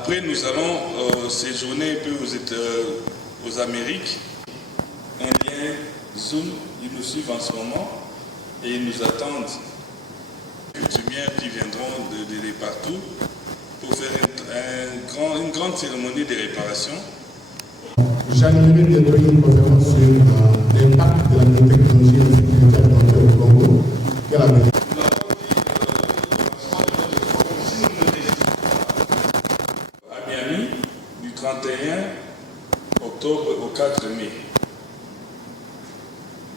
Après, nous allons séjourner un peu aux Amériques. Indiens, Zoom, ils nous suivent en ce moment et ils nous attendent. Coutumières qui viendront de partout pour faire une grande cérémonie de réparation. J'animerai bientôt une conférence sur l'impact de la technologie de sécurité alimentaire au Congo. À Miami, du 31 octobre au 4 mai.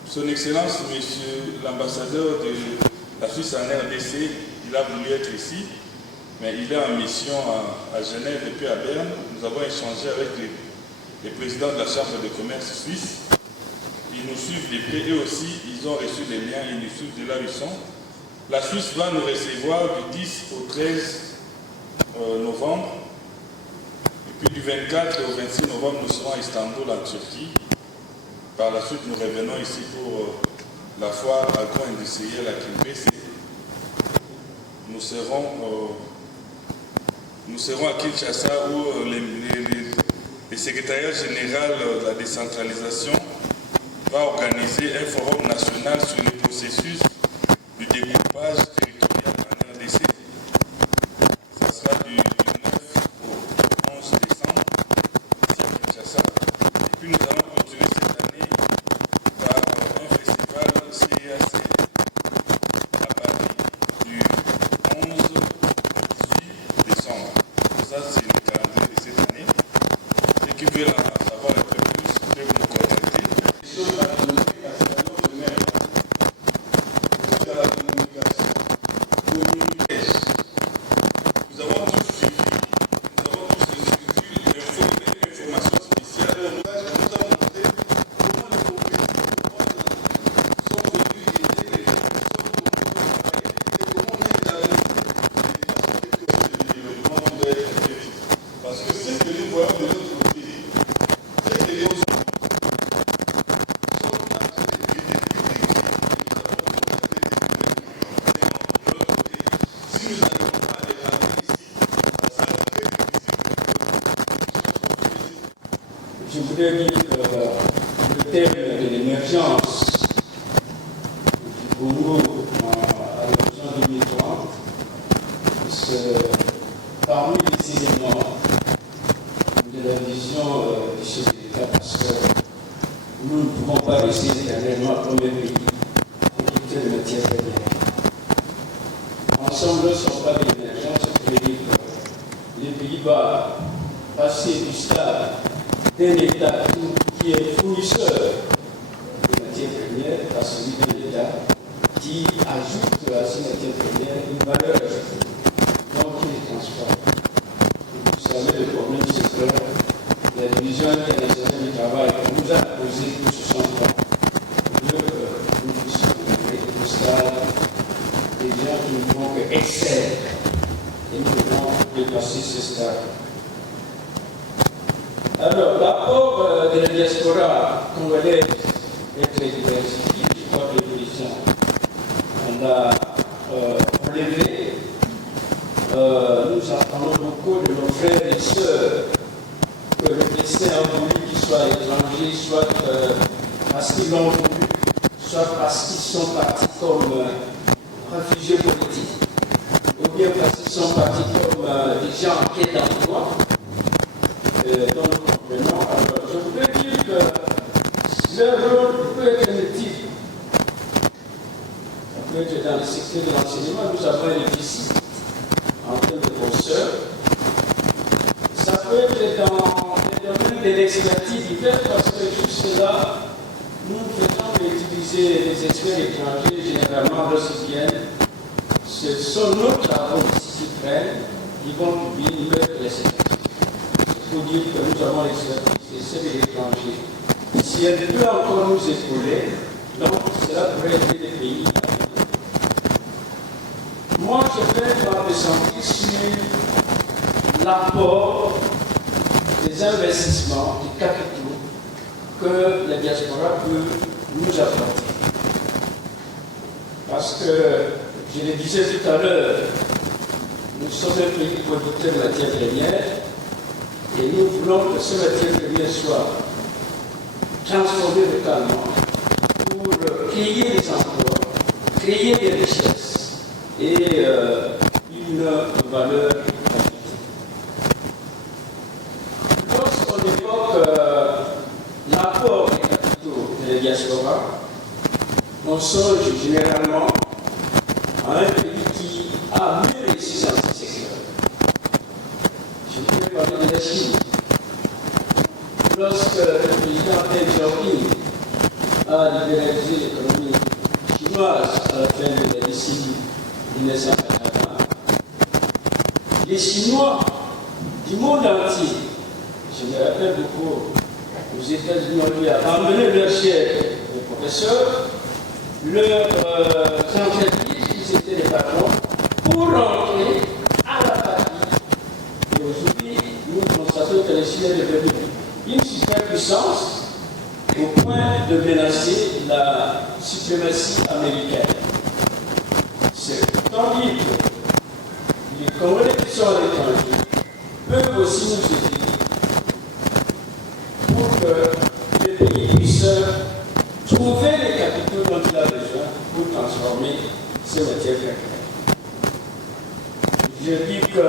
Son Excellence, Monsieur l'ambassadeur de la Suisse en RDC, il a voulu être ici, mais il est en mission à Genève et puis à Berne. Nous avons échangé avec les présidents de la Chambre de commerce suisse. Ils nous suivent de près, eux aussi, ils ont reçu des liens, ils nous suivent de là où ils sont. La Suisse va nous recevoir du 10 au 13 novembre. Et puis du 24 au 26 novembre, nous serons à Istanbul, en Turquie. Par la suite, nous revenons ici pour la foire agro-industrielle à Kilbé. Nous serons à Kinshasa où le secrétariat général de la décentralisation va organiser un forum national sur le processus du découpage territorial en RDC. Ça sera du 9 au 11 décembre ici à Kinshasa. Et puis nous allons continuer cette année par un festival CIAC à Paris du 11 au 18 décembre. Ça, c'est le calendrier de cette année. Ceux qui veulent en savoir un peu plus peuvent nous contacter. Nous avons tous suivi, nous avons tous suivi une information spéciale. Nous avons montré comment les compétiteurs sont venus aider les gens qui sont compétents et comment on est allé le développement doit être fait vite. Parce que ce que nous voyons de notre côté, c'est que les gens sont en train de vivre des si nous n'arrivons pas à les ramener ici, ça sera très difficile. Je voudrais dire que le thème de l'émergence du Congo à l'horizon 2030, c'est parmi les éléments de la vision du chef d'État, parce que nous ne pouvons pas rester éternellement premier pays producteur de matières premières. Ensemble, lorsqu'on parle d'émergence, je veux dire que les pays doivent passer du stade d'un État qui est fournisseur de matières premières à celui d'un État qui ajoute à ces matières premières une valeur ajoutée, donc qui les transforme. Vous savez, le problème, c'est que la division internationale du travail nous a posé pour 60 ans que nous puissions arriver au stade des gens qui ne font que exceller et nous devons dépasser ce stade. Alors, l'apport de la diaspora congolaise est très diversifié. Je crois que le président l'a relevé. Nous attendons beaucoup de nos frères et sœurs que le destin a voulu qu'ils soient étrangers, soit parce qu'ils l'ont voulu, soit parce qu'ils sont partis comme réfugiés politiques, ou bien parce qu'ils sont partis comme des gens en quête d'emploi. Donc, comprenons. Alors, je voudrais dire que leur rôle peut être multiple. Ça peut être dans le secteur de l'enseignement, nous avons un déficit en termes de professeurs. Ça peut être dans le domaine de l'expertise diverse, parce que jusque-là, nous faisons utiliser les experts étrangers, généralement lorsqu'ils viennent. Ce sont nos travaux ici qui prennent, ils vont publier, ils mettent les expertises. Il faut dire que nous avons l'expertise et celle de l'étranger. Si elle peut encore nous épauler, donc cela pourrait aider les pays. Moi, je vais me sentir sur l'apport des investissements, des capitaux que la diaspora peut nous apporter. Parce que, je le disais tout à l'heure, nous sommes un pays producteur de matières premières, Et nous voulons que ce matière première soit transformé localement pour créer des emplois, créer des richesses et une valeur ajoutée. Lorsqu'on évoque l'apport des capitaux de la diaspora, on songe généralement à un pays qui a mieux réussi dans ce secteur. Je voudrais parler de la Chine. Lorsque le président Deng Xiaoping a libéralisé l'économie chinoise à la fin de la décennie 1980, les Chinois du monde entier, je me rappelle beaucoup, aux États-Unis, ont abandonné leur chef de professeurs, leur entreprise, qui étaient les patrons, pour rentrer à la patrie. Et aujourd'hui, nous constatons que la Chine est devenue une superpuissance au point de menacer la suprématie américaine. C'est tant dire que les Congolais qui sont à l'étranger peuvent aussi nous aider pour que le pays puisse trouver les capitaux dont il a besoin pour transformer ces matières premières. Je dis que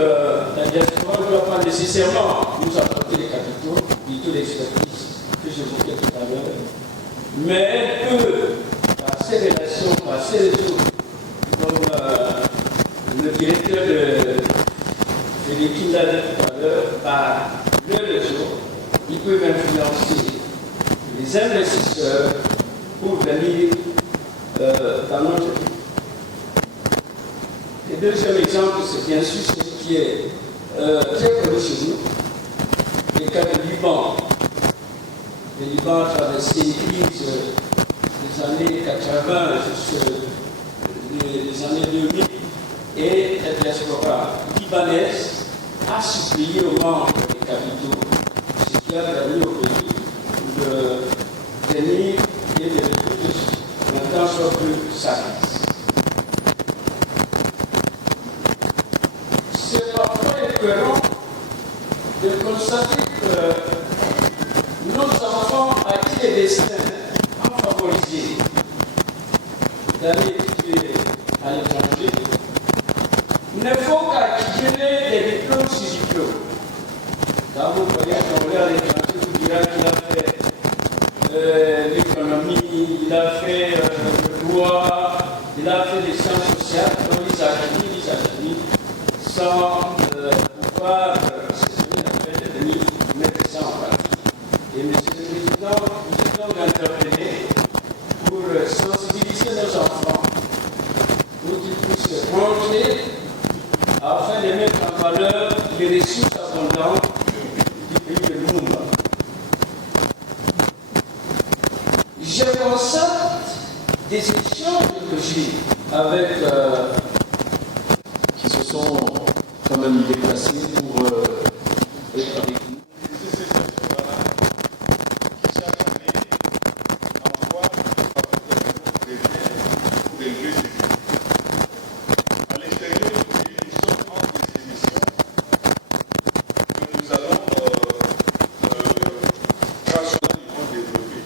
la diaspora ne doit pas nécessairement nous apporter les capitaux, plutôt l'expertise que j'évoquais tout à l'heure, mais elle peut, par ses relations, par ses réseaux, comme le directeur de l'équipe l'a dit tout à l'heure, par le réseau, ils peuvent influencer les investisseurs pour venir dans notre pays. Le deuxième exemple, c'est bien sûr ce qui est très connu chez nous, le cas du Liban. Le Liban a traversé une crise des années 80 jusqu'aux années 2000 et la diaspora libanaise a supplié aux membres des capitaux, ce qui a permis au pays de tenir et de maintenant soit plus satisfait. C'est parfois épeurant de constater que nos enfants à qui les destins ont favorisé d'aller étudier à l'étranger ne font qu'acquérir des diplômes sur diplômes. Quand vous voyez un Congolais à l'étranger, vous direz qu'il a fait l'économie, il a fait le droit, il a fait les sciences sociales, donc ils achètent sans pouvoir devenir médecin en pratique. Et M. le Président, nous sommes interpellés pour sensibiliser nos enfants, pour qu'ils puissent rentrer afin de mettre en valeur les ressources abondantes du pays de Lumumba. Je constate des échanges que j'ai avec qui se sont quand même déplacés pour être avec nous. Qui chaque année envoient des biens pour élever ces pays. À l'intérieur du pays, nous sommes entre ces missions que nous allons transformer et développer.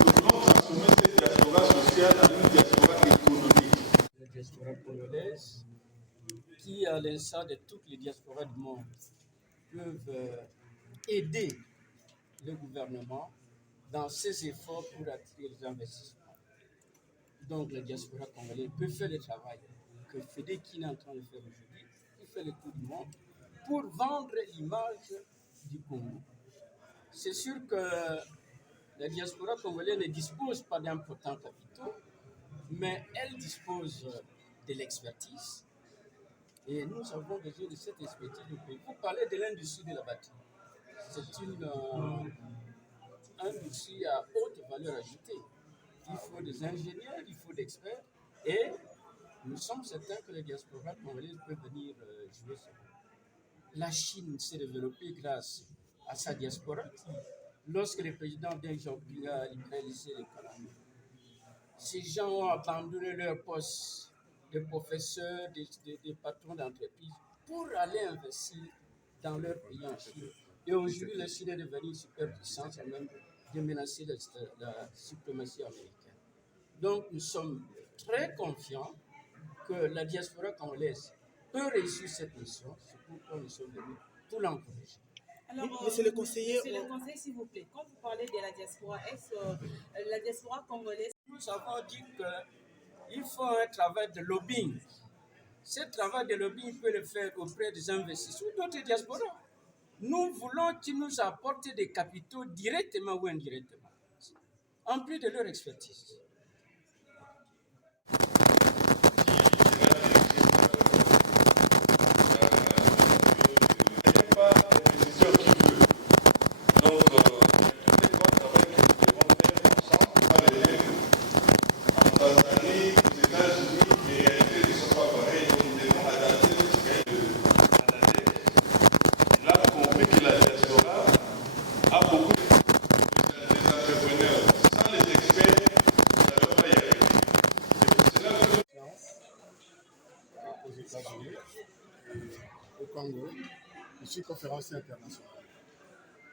Nous voulons transformer cette diaspora sociale en une diaspora économique. La diaspora congolaise, qui, à l'instar de toutes les diasporas du monde, peuvent aider le gouvernement dans ses efforts pour attirer les investissements. Donc la diaspora congolaise peut faire le travail que Fedekine est en train de faire aujourd'hui, il fait le tour du monde pour vendre l'image du Congo. C'est sûr que la diaspora congolaise ne dispose pas d'importants capitaux, mais elle dispose de l'expertise. Et nous avons besoin de cette expertise au pays. Vous parlez de l'industrie de la batterie. C'est une industrie à haute valeur ajoutée. Il faut des ingénieurs, il faut des experts. Et nous sommes certains que les diasporas congolaises peuvent venir jouer ce rôle. La Chine s'est développée grâce à sa diaspora qui, lorsque le président Deng Xiaoping a libéralisé l'économie, ces gens ont abandonné leur poste de professeurs, des patrons d'entreprise pour aller investir dans leur pays en Chine Et aujourd'hui, la Chine est devenue une superpuissance et même de menacer la suprématie américaine. Donc, nous sommes très confiants que la diaspora congolaise peut réussir cette mission. C'est pourquoi nous sommes venus pour l'encourager. Alors, monsieur le conseiller, s'il vous plaît, quand vous parlez de la diaspora, est-ce la diaspora congolaise? Nous avons dit qu'il faut un travail de lobbying. Ce travail de lobbying peut le faire auprès des investisseurs ou d'autres diasporas. Nous voulons qu'ils nous apportent des capitaux directement ou indirectement, en plus de leur expertise. Aux États-Unis et au Congo, je suis conférencier international.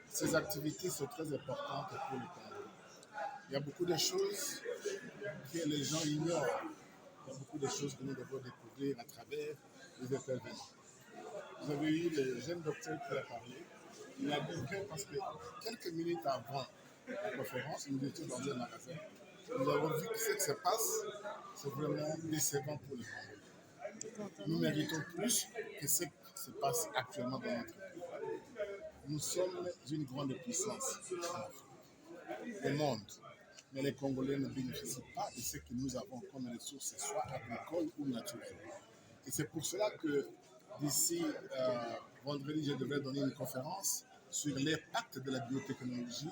Ces activités sont très importantes pour le Congo. Il y a beaucoup de choses que les gens ignorent. Il y a beaucoup de choses que nous devons découvrir à travers les événements. Vous avez eu le jeune docteur qui a parlé. Il a dit que parce que quelques minutes avant la conférence, nous étions dans un magasin. Nous avons vu que ce qui se passe, c'est vraiment décevant pour le Congo. Nous méritons plus que ce qui se passe actuellement dans notre pays. Nous sommes une grande puissance au monde, mais les Congolais ne bénéficient pas de ce que nous avons comme ressources, soit agricoles ou naturelles. Et c'est pour cela que d'ici vendredi, je devrais donner une conférence sur l'impact de la biotechnologie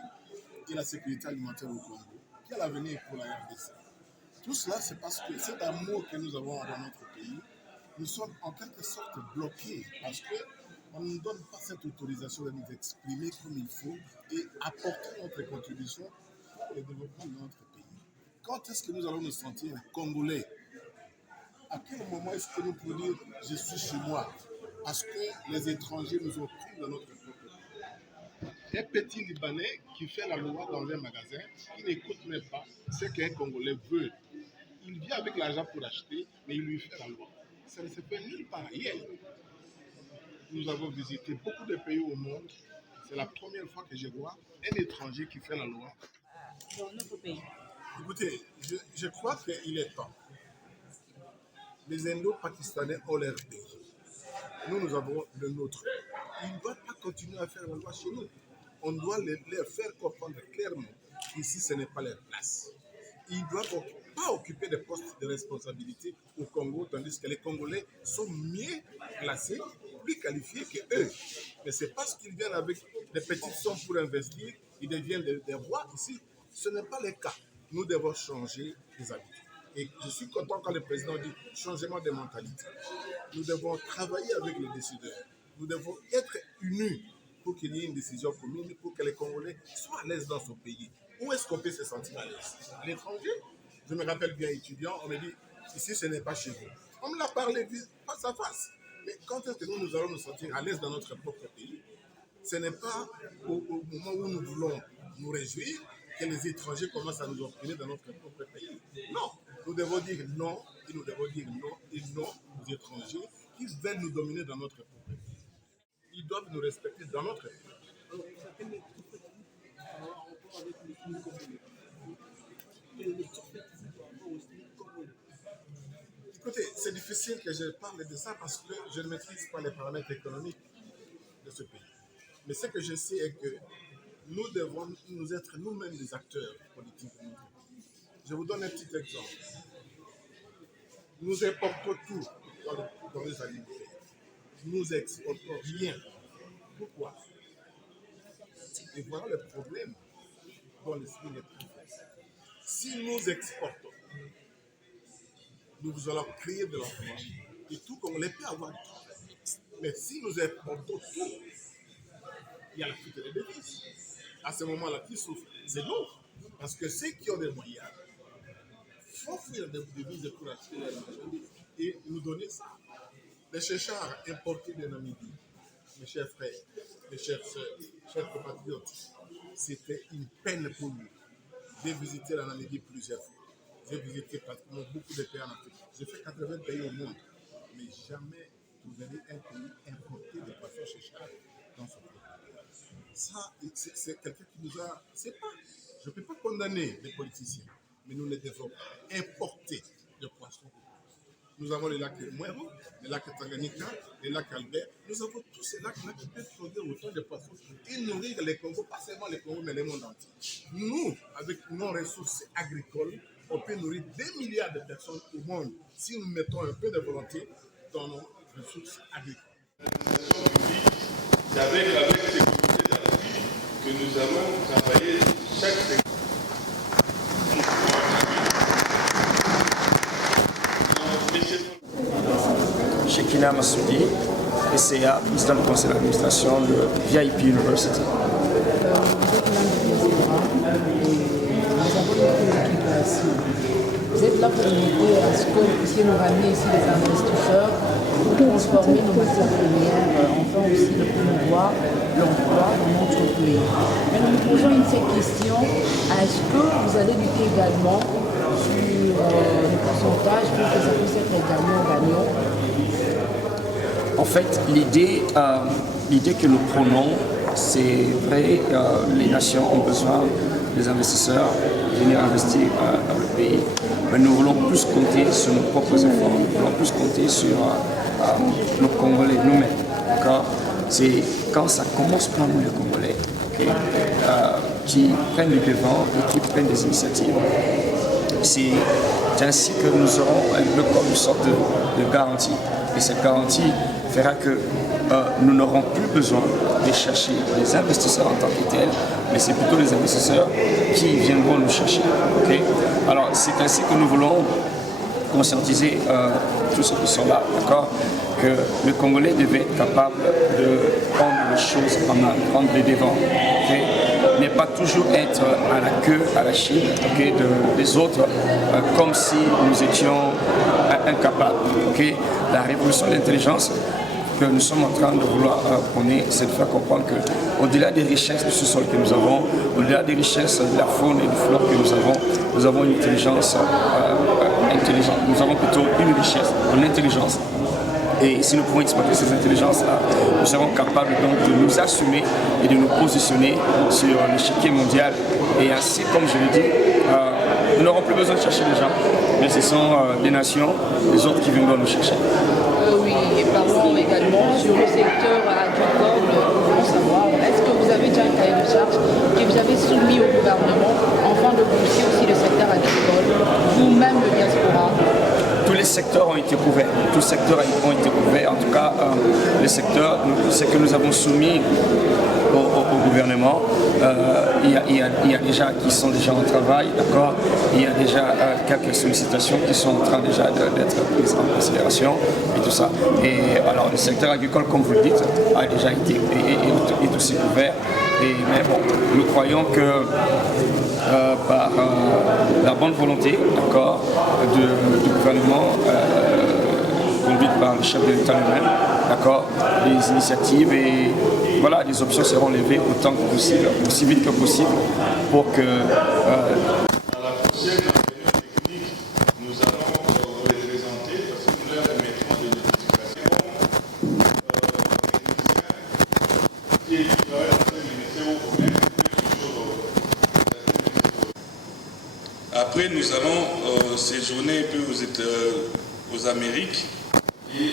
et la sécurité alimentaire au Congo. Quel avenir pour la RDC? Tout cela, c'est parce que cet amour que nous avons dans notre pays, nous sommes en quelque sorte bloqués parce qu'on ne nous donne pas cette autorisation de nous exprimer comme il faut et apporter notre contribution pour le développement de notre pays. Quand est-ce que nous allons nous sentir congolais? À quel moment est-ce que nous pouvons dire « je suis chez moi » parce que les étrangers nous ont pris dans notre propre pays. Un petit Libanais qui fait la loi dans un magasin, il n'écoute même pas ce qu'un Congolais veut. Il vient avec l'argent pour acheter, mais il lui fait la loi. Ça ne se fait nulle part ailleurs. Nous avons visité beaucoup de pays au monde. C'est la première fois que je vois un étranger qui fait la loi dans notre pays. Écoutez, je crois qu'il est temps. Les Indo-Pakistanais ont leur pays. Nous avons le nôtre. Ils ne doivent pas continuer à faire la loi chez nous. On doit leur faire comprendre clairement qu'ici, ce n'est pas leur place. Ils ne doivent pas occuper des postes de responsabilité au Congo, tandis que les Congolais sont mieux placés, plus qualifiés qu'eux. Mais c'est parce qu'ils viennent avec des petites sommes pour investir, ils deviennent des rois ici. Ce n'est pas le cas. Nous devons changer les habitudes. Et je suis content quand le président dit changement de mentalité. Nous devons travailler avec les décideurs. Nous devons être unis pour qu'il y ait une décision commune, pour que les Congolais soient à l'aise dans son pays. Où est-ce qu'on peut se sentir à l'aise? À l'étranger? Je me rappelle bien étudiant, on me dit ici ce n'est pas chez vous. On me l'a parlé face à face. Mais quand est-ce que nous allons nous sentir à l'aise dans notre propre pays? Ce n'est pas au moment où nous voulons nous réjouir que les étrangers commencent à nous opprimer dans notre propre pays. Non, nous devons dire non, et nous devons dire non et non aux étrangers qui veulent nous dominer dans notre propre pays. Ils doivent nous respecter dans notre pays. Écoutez, c'est difficile que je parle de ça parce que je ne maîtrise pas les paramètres économiques de ce pays. Mais ce que je sais est que nous devons nous être nous-mêmes des acteurs politiques de notre pays. Je vous donne un petit exemple. Nous importons tout dans les alimentaires. Nous exportons rien. Pourquoi? Et voilà le problème dans l'esprit des pays. Si nous exportons, nous allons créer de l'emploi. Et tout comme on les peut avoir du travail. Mais si nous exportons tout, il y a la fuite des devises. À ce moment-là, qui souffre? C'est nous. Parce que ceux qui ont des moyens font fuir des devises pour acheter les marchandises et nous donner ça. Les chéchards importés de Namibie, mes chers frères, mes chers sœurs, chers compatriotes, c'était une peine pour nous. J'ai visité la Namibie plusieurs fois. J'ai visité pratiquement beaucoup de pays en Afrique. J'ai fait 80 pays au monde. Mais jamais vous verrez un pays importé de poissons chez Charles dans ce pays. Ça, c'est quelqu'un qui nous a... C'est pas... Je ne peux pas condamner les politiciens, mais nous ne devons pas importer de poissons. Nous avons les lacs Mouero, les lacs Tanganyika, les lacs Albert. Nous avons tous ces lacs-là qui peuvent produire autant de poissons et nourrir les Congos, pas seulement les Congos, mais le monde entier. Nous, avec nos ressources agricoles, on peut nourrir des milliards de personnes au monde si nous mettons un peu de volonté dans nos ressources agricoles. C'est avec ces comités d'appui que nous allons travailler chaque secteur. Shekina Massoudi, SCA, président du conseil d'administration de VIP University. Vous êtes là pour aider à ce que vous puissiez nous ramener ici les investisseurs, pour transformer nos matières premières, enfin aussi de promouvoir l'emploi dans notre pays. Mais nous nous posons une seule question, est-ce que vous allez lutter également sur le pourcentage pour que ça puisse être également gagnant? En fait, l'idée que nous prenons, c'est vrai, les nations ont besoin des investisseurs de venir investir dans le pays. Mais nous voulons plus compter sur nos propres efforts, nous voulons plus compter sur nos Congolais nous-mêmes. C'est quand ça commence par nous les Congolais, qui prennent le devant et qui prennent des initiatives. C'est ainsi que nous aurons un peu comme une sorte de garantie. Et cette garantie fera que nous n'aurons plus besoin de chercher les investisseurs en tant que tels, mais c'est plutôt les investisseurs qui viendront nous chercher. Alors c'est ainsi que nous voulons conscientiser tous ceux qui sont là, que le Congolais devait être capable de prendre les choses en main, prendre les devants. Ne pas toujours être à la queue, à la Chine des autres, comme si nous étions incapables. La révolution de l'intelligence que nous sommes en train de vouloir prôner, c'est de faire comprendre qu'au-delà des richesses du sous-sol que nous avons, au-delà des richesses de la faune et du flore que nous avons une intelligence intelligente. Nous avons plutôt une richesse, une intelligence. Et si nous pouvons exploiter ces intelligences-là, nous serons capables donc de nous assumer et de nous positionner sur l'échiquier mondial. Et ainsi, comme je l'ai dit, nous n'aurons plus besoin de chercher les gens, mais ce sont des nations, les autres qui viendront nous chercher. Oui, et parlons également sur le secteur agricole. Nous voulons savoir, est-ce que vous avez déjà un cahier de charge que vous avez soumis au gouvernement afin de booster aussi le secteur agricole, vous-même le diaspora? Tous les secteurs ont été couverts. Tous les secteurs ont été couverts. En tout cas, les secteurs, ce que nous avons soumis au gouvernement, il y a déjà qui sont déjà en travail, il y a déjà quelques sollicitations qui sont en train déjà d'être prises en considération et tout ça. Et alors, le secteur agricole, comme vous le dites, a déjà été est aussi couvert. Mais bon, nous croyons que par la bonne volonté, du gouvernement, conduite par le chef de l'État lui-même, les initiatives et voilà, les options seront levées autant que possible, aussi vite que possible, pour que à la prochaine réunion technique, nous allons représenter, parce que nous leur remettrons des notifications, qui équivalerait à ce ministère au même, Après, nous allons séjourner un peu aux Amériques et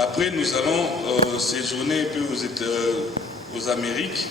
Après, nous allons séjourner un peu aux Amériques